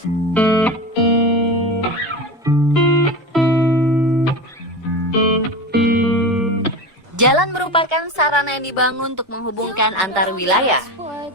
Jalan merupakan sarana yang dibangun untuk menghubungkan antar wilayah.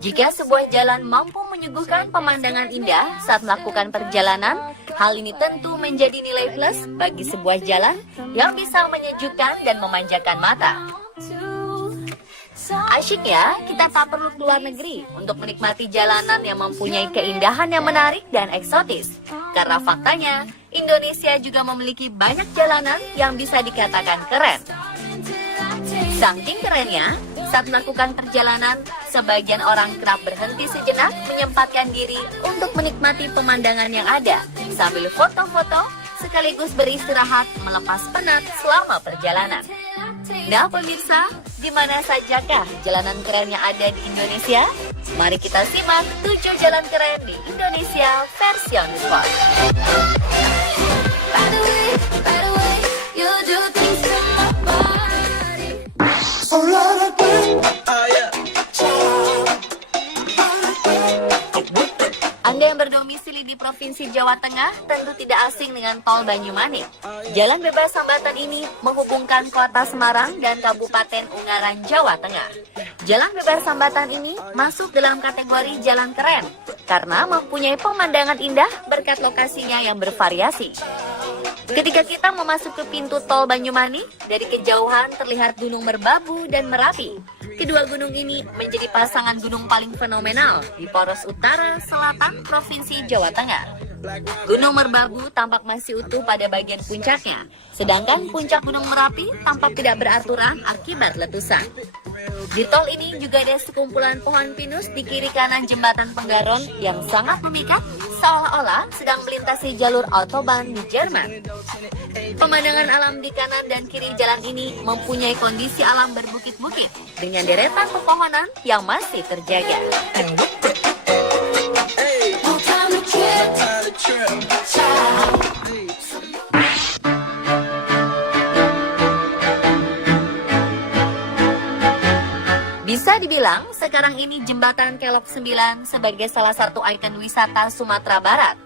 Jika sebuah jalan mampu menyuguhkan pemandangan indah saat melakukan perjalanan, hal ini tentu menjadi nilai plus bagi sebuah jalan yang bisa menyejukkan dan memanjakan mata. Asyik ya, kita tak perlu keluar negeri untuk menikmati jalanan yang mempunyai keindahan yang menarik dan eksotis. Karena faktanya, Indonesia juga memiliki banyak jalanan yang bisa dikatakan keren. Saking kerennya, saat melakukan perjalanan, sebagian orang kerap berhenti sejenak menyempatkan diri untuk menikmati pemandangan yang ada, sambil foto-foto sekaligus beristirahat melepas penat selama perjalanan. Nah pemirsa, di mana sajakah jalanan keren yang ada di Indonesia? Mari kita simak 7 jalan keren di Indonesia versi on the spot. Anda yang berdomisili di Provinsi Jawa Tengah tentu tidak asing dengan Tol Banyumanik. Jalan bebas hambatan ini menghubungkan kota Semarang dan Kabupaten Ungaran, Jawa Tengah. Jalan bebas hambatan ini masuk dalam kategori jalan keren karena mempunyai pemandangan indah berkat lokasinya yang bervariasi. Ketika kita memasuki pintu Tol Banyumanik, dari kejauhan terlihat Gunung Merbabu dan Merapi. Kedua gunung ini menjadi pasangan gunung paling fenomenal di poros utara selatan Provinsi Jawa Tengah. Gunung Merbabu tampak masih utuh pada bagian puncaknya, sedangkan puncak Gunung Merapi tampak tidak beraturan akibat letusan. Di tol ini juga ada sekumpulan pohon pinus di kiri kanan jembatan Penggaron yang sangat memikat, seolah-olah sedang melintasi jalur autobahn di Jerman. Pemandangan alam di kanan dan kiri jalan ini mempunyai kondisi alam berbukit-bukit dengan deretan pepohonan yang masih terjaga. Bisa dibilang, sekarang ini Jembatan Kelok 9 sebagai salah satu ikon wisata Sumatera Barat.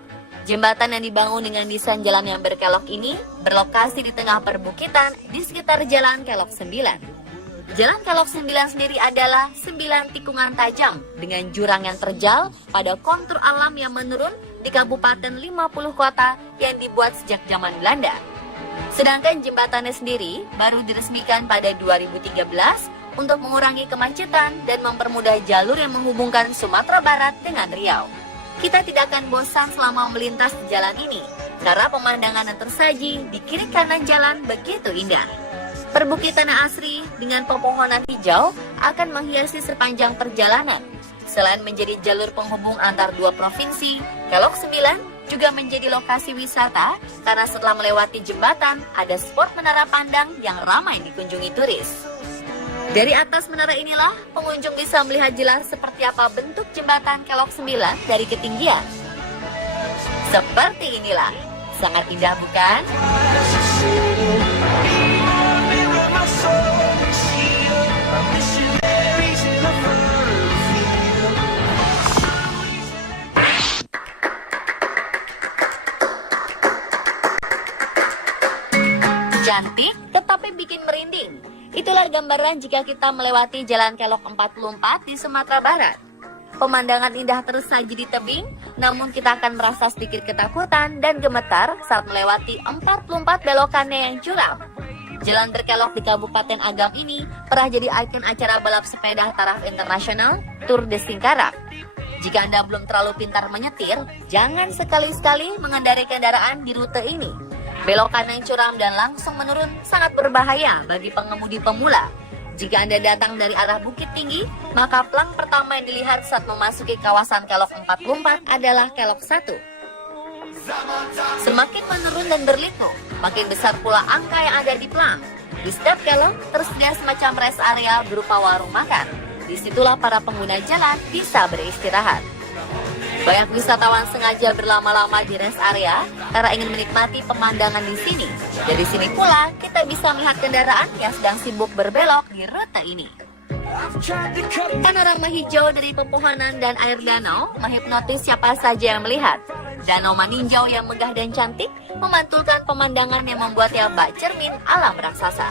Jembatan yang dibangun dengan desain jalan yang berkelok ini berlokasi di tengah perbukitan di sekitar Jalan Kelok 9. Jalan Kelok 9 sendiri adalah 9 tikungan tajam dengan jurang yang terjal pada kontur alam yang menurun di Kabupaten 50 kota yang dibuat sejak zaman Belanda. Sedangkan jembatannya sendiri baru diresmikan pada 2013 untuk mengurangi kemacetan dan mempermudah jalur yang menghubungkan Sumatera Barat dengan Riau. Kita tidak akan bosan selama melintas di jalan ini, karena pemandangan yang tersaji di kiri kanan jalan begitu indah. Perbukitan yang asri dengan pepohonan hijau akan menghiasi sepanjang perjalanan. Selain menjadi jalur penghubung antar dua provinsi, Kelok 9 juga menjadi lokasi wisata karena setelah melewati jembatan, ada spot menara pandang yang ramai dikunjungi turis. Dari atas menara inilah, pengunjung bisa melihat jelas seperti apa bentuk jembatan Kelok 9 dari ketinggian. Seperti inilah, sangat indah bukan? Cantik tetapi bikin merinding. Itulah gambaran jika kita melewati Jalan Kelok 44 di Sumatera Barat. Pemandangan indah tersaji di tebing, namun kita akan merasa sedikit ketakutan dan gemetar saat melewati 44 belokannya yang curam. Jalan berkelok di Kabupaten Agam ini pernah jadi ikon acara balap sepeda taraf internasional Tour de Singkarak. Jika Anda belum terlalu pintar menyetir, jangan sekali-sekali mengendarai kendaraan di rute ini. Belokan yang curam dan langsung menurun sangat berbahaya bagi pengemudi pemula. Jika Anda datang dari arah Bukit Tinggi, maka plang pertama yang dilihat saat memasuki kawasan Kelok 44 adalah Kelok 1. Semakin menurun dan berliku, makin besar pula angka yang ada di plang. Di setiap kelok tersedia semacam rest area berupa warung makan. Disitulah para pengguna jalan bisa beristirahat. Banyak wisatawan sengaja berlama-lama di rest area karena ingin menikmati pemandangan di sini. Dari sini pula kita bisa melihat kendaraan yang sedang sibuk berbelok di rute ini. Panorama hijau dari pepohonan dan air danau menghipnotis siapa saja yang melihat. Danau Maninjau yang megah dan cantik memantulkan pemandangan yang membuatnya bak cermin alam raksasa.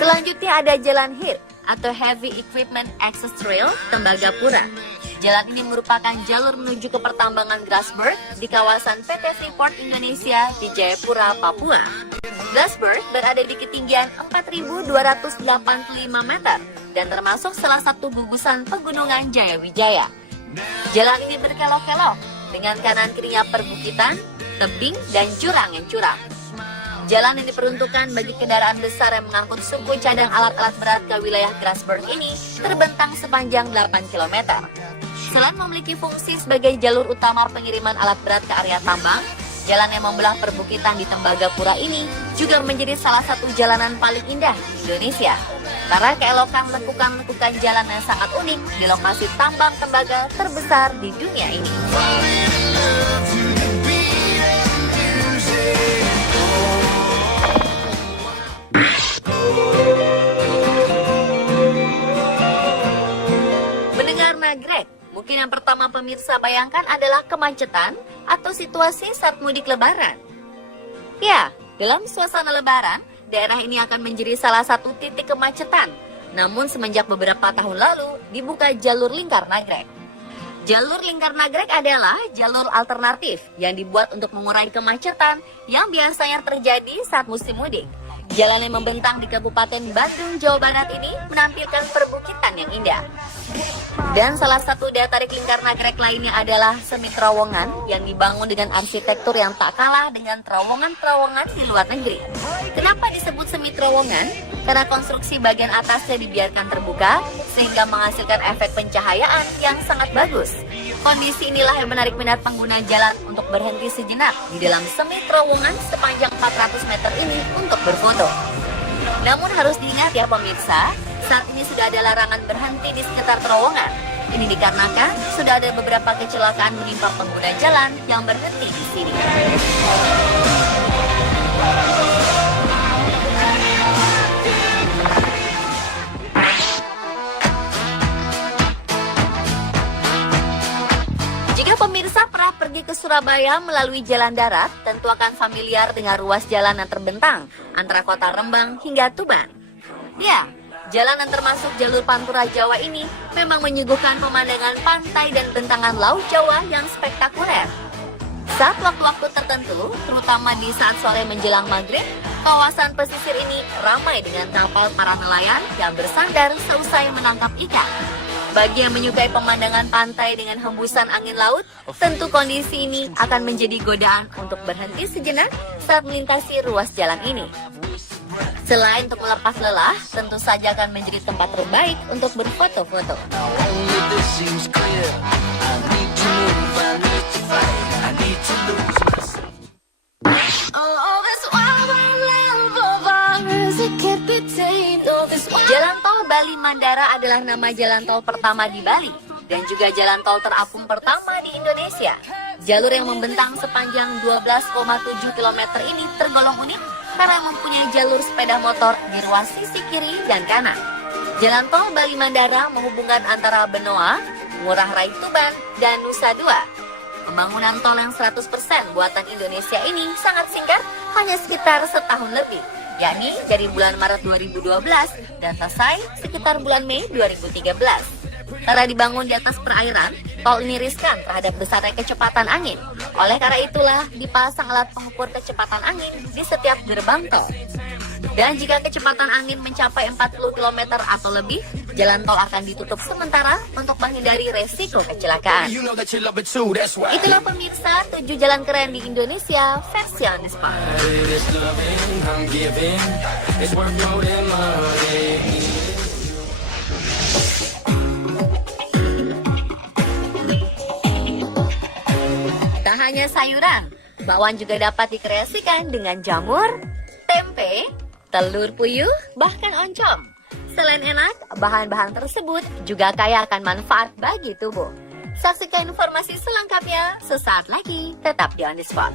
Selanjutnya ada Jalan HEAT atau Heavy Equipment Access Trail Tembagapura. Jalan ini merupakan jalur menuju ke pertambangan Grasberg di kawasan PT Freeport Indonesia di Jayapura, Papua. Grasberg berada di ketinggian 4.285 meter dan termasuk salah satu gugusan pegunungan Jayawijaya. Jalan ini berkelok-kelok dengan kanan kirinya perbukitan, tebing, dan jurang yang curam. Jalan yang diperuntukkan bagi kendaraan besar yang mengangkut suku cadang alat-alat berat ke wilayah Grasberg ini terbentang sepanjang 8 km. Selain memiliki fungsi sebagai jalur utama pengiriman alat berat ke area tambang, jalan yang membelah perbukitan di Tembagapura ini juga menjadi salah satu jalanan paling indah di Indonesia. Karena keelokan lekukan-lekukan jalan yang sangat unik di lokasi tambang tembaga terbesar di dunia ini. Mendengar nagrek, mungkin yang pertama pemirsa bayangkan adalah kemacetan atau situasi saat mudik lebaran. Ya, dalam suasana lebaran, daerah ini akan menjadi salah satu titik kemacetan. Namun semenjak beberapa tahun lalu, dibuka jalur lingkar nagrek. Jalur lingkar nagrek adalah jalur alternatif yang dibuat untuk mengurai kemacetan yang biasanya terjadi saat musim mudik. Jalan yang membentang di Kabupaten Bandung, Jawa Barat ini menampilkan perbukitan yang indah. Dan salah satu daya tarik lingkar nagrek lainnya adalah semi terowongan yang dibangun dengan arsitektur yang tak kalah dengan terowongan-terowongan di luar negeri. Kenapa disebut semi terowongan? Karena konstruksi bagian atasnya dibiarkan terbuka sehingga menghasilkan efek pencahayaan yang sangat bagus. Kondisi inilah yang menarik minat pengguna jalan untuk berhenti sejenak di dalam semi terowongan sepanjang 400 meter ini untuk berfoto. Namun harus diingat ya pemirsa, saat ini sudah ada larangan berhenti di sekitar terowongan. Ini dikarenakan sudah ada beberapa kecelakaan menimpa pengguna jalan yang berhenti di sini. Jika pemirsa pernah pergi ke Surabaya melalui jalan darat, tentu akan familiar dengan ruas jalan yang terbentang antara kota Rembang hingga Tuban. Ya, jalan yang termasuk jalur Pantura Jawa ini memang menyuguhkan pemandangan pantai dan bentangan Laut Jawa yang spektakuler. Saat waktu-waktu tertentu, terutama di saat sore menjelang maghrib, kawasan pesisir ini ramai dengan kapal para nelayan yang bersandar seusai menangkap ikan. Bagi yang menyukai pemandangan pantai dengan hembusan angin laut, tentu kondisi ini akan menjadi godaan untuk berhenti sejenak saat melintasi ruas jalan ini. Selain untuk melepas lelah, tentu saja akan menjadi tempat terbaik untuk berfoto-foto. Jalan tol Bali Mandara adalah nama jalan tol pertama di Bali dan juga jalan tol terapung pertama di Indonesia. Jalur yang membentang sepanjang 12,7 km ini tergolong unik karena mempunyai jalur sepeda motor di ruas sisi kiri dan kanan. Jalan tol Bali Mandara menghubungkan antara Benoa, Ngurah Rai Tuban, dan Nusa Dua. Pembangunan tol yang 100% buatan Indonesia ini sangat singkat, hanya sekitar setahun lebih, yakni dari bulan Maret 2012 dan selesai sekitar bulan Mei 2013. Karena dibangun di atas perairan, tol ini riskan terhadap besarnya kecepatan angin. Oleh karena itulah dipasang alat pengukur kecepatan angin di setiap gerbang tol. Dan jika kecepatan angin mencapai 40 km atau lebih, jalan tol akan ditutup sementara untuk menghindari resiko kecelakaan. Itulah pemirsa 7 jalan keren di Indonesia versi on the spot. Tak hanya sayuran, bakwan juga dapat dikreasikan dengan jamur, tempe, telur puyuh, bahkan oncom. Selain enak, bahan-bahan tersebut juga kaya akan manfaat bagi tubuh. Saksikan informasi selengkapnya sesaat lagi, tetap di On The Spot.